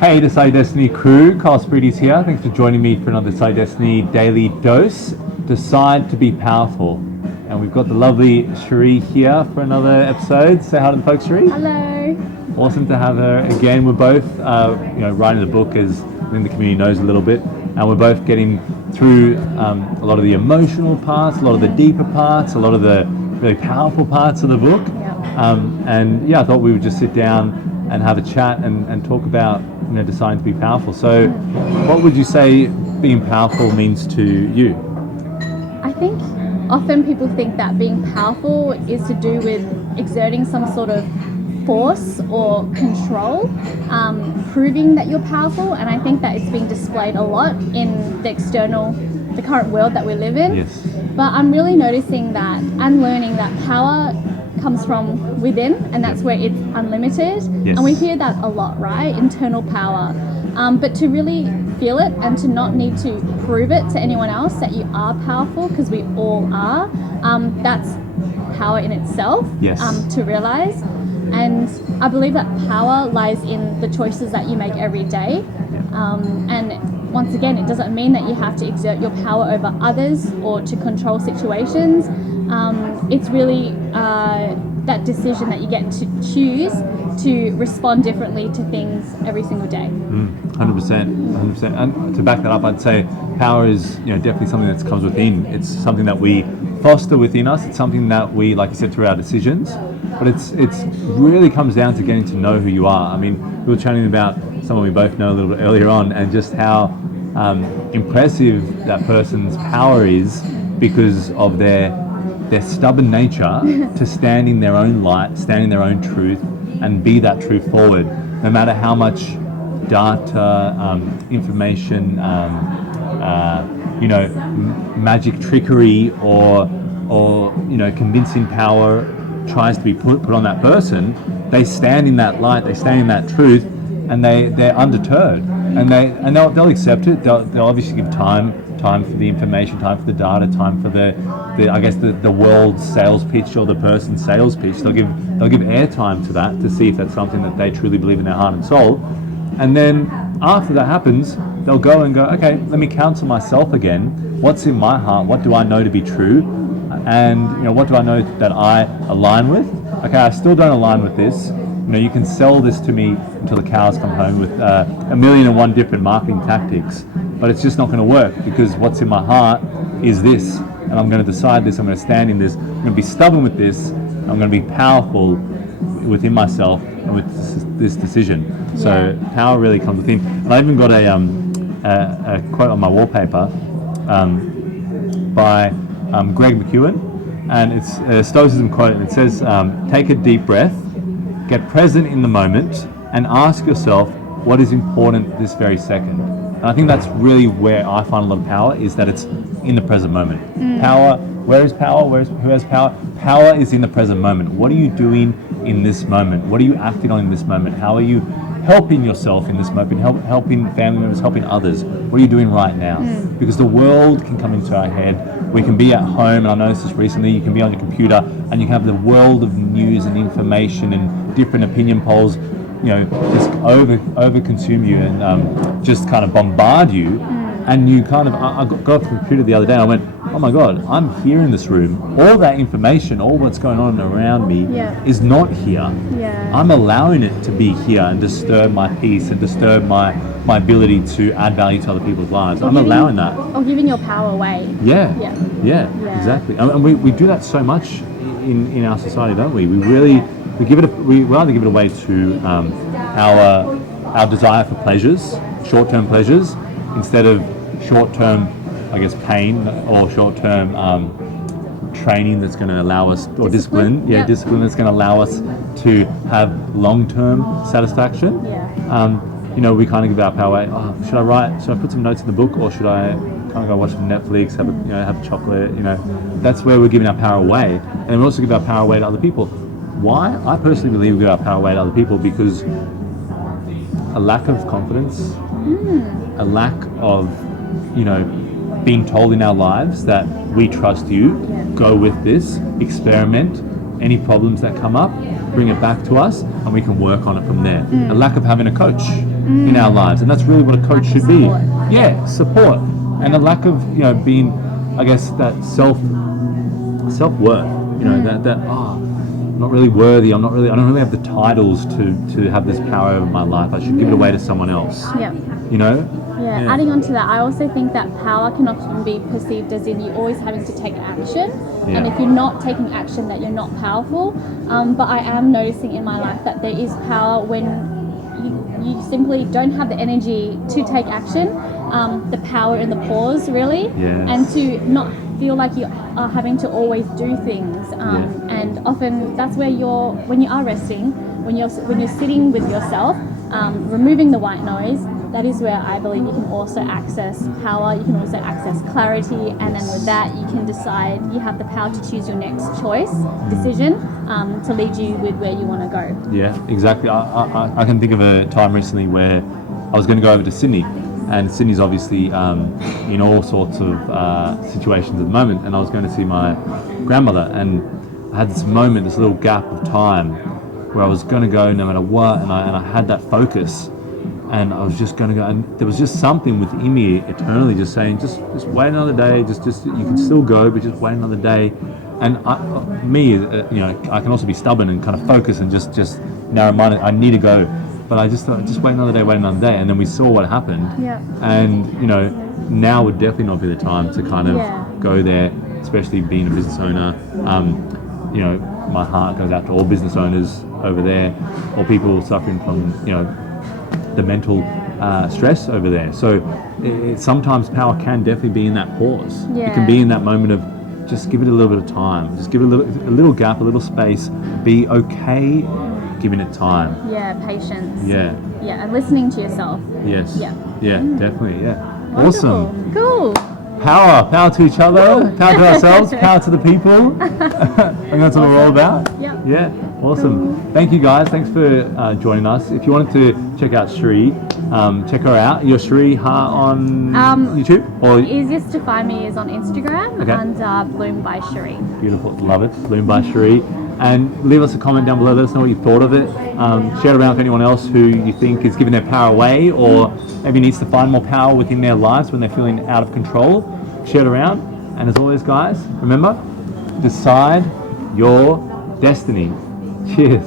Hey, Decide Destiny crew, Carl Spreedy's here. Thanks for joining me for another Decide Destiny Daily Dose. Decide to be powerful. And we've got the lovely Cherie here for another episode. Say hi to the folks, Cherie. Hello. Awesome to have her again. We're both, writing the book, as in the community knows a little bit, and we're both getting through a lot of the emotional parts, a lot of the deeper parts, a lot of the really powerful parts of the book. Yeah. I thought we would just sit down and have a chat and talk about deciding to be powerful. So what would you say being powerful means to you? I think often people think that being powerful is to do with exerting some sort of force or control, proving that you're powerful, and I think that it's being displayed a lot in the current world that we live in. Yes. But I'm really noticing that and learning that power comes from within, and that's where it's unlimited. Yes. And we hear that a lot, right? Internal power. But to really feel it and to not need to prove it to anyone else that you are powerful, because we all are, that's power in itself. Yes. To realize. And I believe that power lies in the choices that you make every day. And once again, it doesn't mean that you have to exert your power over others or to control situations. It's really that decision that you get to choose to respond differently to things every single day. 100%. And to back that up, I'd say power is definitely something that comes within. It's something that we foster within us. It's something that we, like you said, through our decisions. But it's really comes down to getting to know who you are. I mean, we were chatting about someone we both know a little bit earlier on, and just how impressive that person's power is because of their stubborn nature to stand in their own light, stand in their own truth, and be that truth forward, no matter how much data, information, magic trickery or convincing power tries to be put on that person. They stand in that light, they stand in that truth, and they're undeterred, and they'll accept it. They'll obviously give time for the information, time for the data, time for the world's sales pitch or the person's sales pitch. They'll give airtime to that to see if that's something that they truly believe in their heart and soul. And then after that happens, they'll go, okay, let me counsel myself again. What's in my heart? What do I know to be true? And what do I know that I align with? Okay, I still don't align with this. You can sell this to me until the cows come home with 1,001 different marketing tactics, but it's just not going to work, because what's in my heart is this, and I'm going to decide this. I'm going to stand in this. I'm going to be stubborn with this. I'm going to be powerful within myself and with this decision. Yeah. So power really comes within. And I even got a quote on my wallpaper by Greg McKeown, and it's a Stoicism quote, and it says, take a deep breath, get present in the moment, and ask yourself what is important this very second. And I think that's really where I find a lot of power, is that it's in the present moment. Power, where is power? Who has power? Power is in the present moment. What are you doing in this moment? What are you acting on in this moment? How are you helping yourself in this moment, helping family members, helping others? What are you doing right now? Because the world can come into our head. We can be at home, and I noticed this recently, you can be on your computer and you can have the world of news and information and different opinion polls, just over consume you and just kind of bombard you. And you kind of, I got off the computer the other day and I went, oh my God, I'm here in this room. All that information, all what's going on around me is not here. Yeah. I'm allowing it to be here and disturb my peace and disturb my ability to add value to other people's lives. I'm allowing that. Or giving your power away. Yeah, exactly. And we do that so much in our society, don't we? We rather give it away to our desire for pleasures, short-term pleasures, instead of short-term, pain or short-term training that's going to allow us, or discipline discipline that's going to allow us to have long-term satisfaction. We kind of give our power away. Oh, should I put some notes in the book, or should I kind of go watch some Netflix, have a chocolate? That's where we're giving our power away, and we also give our power away to other people. Why? I personally believe we give our power away to other people because a lack of confidence, a lack of, being told in our lives that we trust you, go with this, experiment, any problems that come up, bring it back to us, and we can work on it from there. A lack of having a coach, in our lives, and that's really what a coach Lack of should be. support. Yeah, support, and a lack of being, I guess, that self-worth. I'm not really worthy. I don't really have the titles to have this power over my life. I should give it away to someone else. Yeah. You know? Yeah, adding on to that, I also think that power can often be perceived as in you always having to take action. Yeah. And if you're not taking action, that you're not powerful. But I am noticing in my life that there is power when you simply don't have the energy to take action. The power in the pause, really. Yes. And to not feel like you are having to always do things. And often that's where when you are resting, when you're sitting with yourself, removing the white noise, that is where I believe you can also access power, you can also access clarity, and then with that you can decide, you have the power to choose your next decision to lead you with where you want to go. Yeah, exactly. I can think of a time recently where I was going to go over to Sydney, and Sydney's obviously in all sorts of situations at the moment, and I was going to see my grandmother, and I had this moment, this little gap of time where I was going to go no matter what, and I had that focus. And I was just going to go, and there was just something within me eternally just saying, just wait another day, just you can still go, but just wait another day. And I can also be stubborn and kind of focus and just narrow-minded. I need to go, but I just thought, just wait another day, and then we saw what happened. Yeah. And now would definitely not be the time to kind of go there, especially being a business owner. My heart goes out to all business owners over there, or people suffering from the mental stress over there. So sometimes power can definitely be in that pause. It can be in that moment of just give it a little bit of time, just give it a little gap, a little space, be okay giving it time. Yeah, patience. Yeah. Yeah, and listening to yourself. Yes. Yeah. Yeah, definitely. Yeah. Wonderful. Awesome. Cool. Power to each other, power to ourselves, power to the people. I think that's what we're all about. Yep. Yeah, awesome. Thank you guys. Thanks for joining us. If you wanted to check out Shri, check her out. You're Shri Ha on YouTube? Or Easiest to find me is on Instagram and Bloom by Cherie. beautiful, love it. Bloom by Shri. And leave us a comment down below. Let us know what you thought of it. Share it around with anyone else who you think is giving their power away, or maybe needs to find more power within their lives when they're feeling out of control. Share it around. And as always, guys, remember, decide your destiny. Cheers.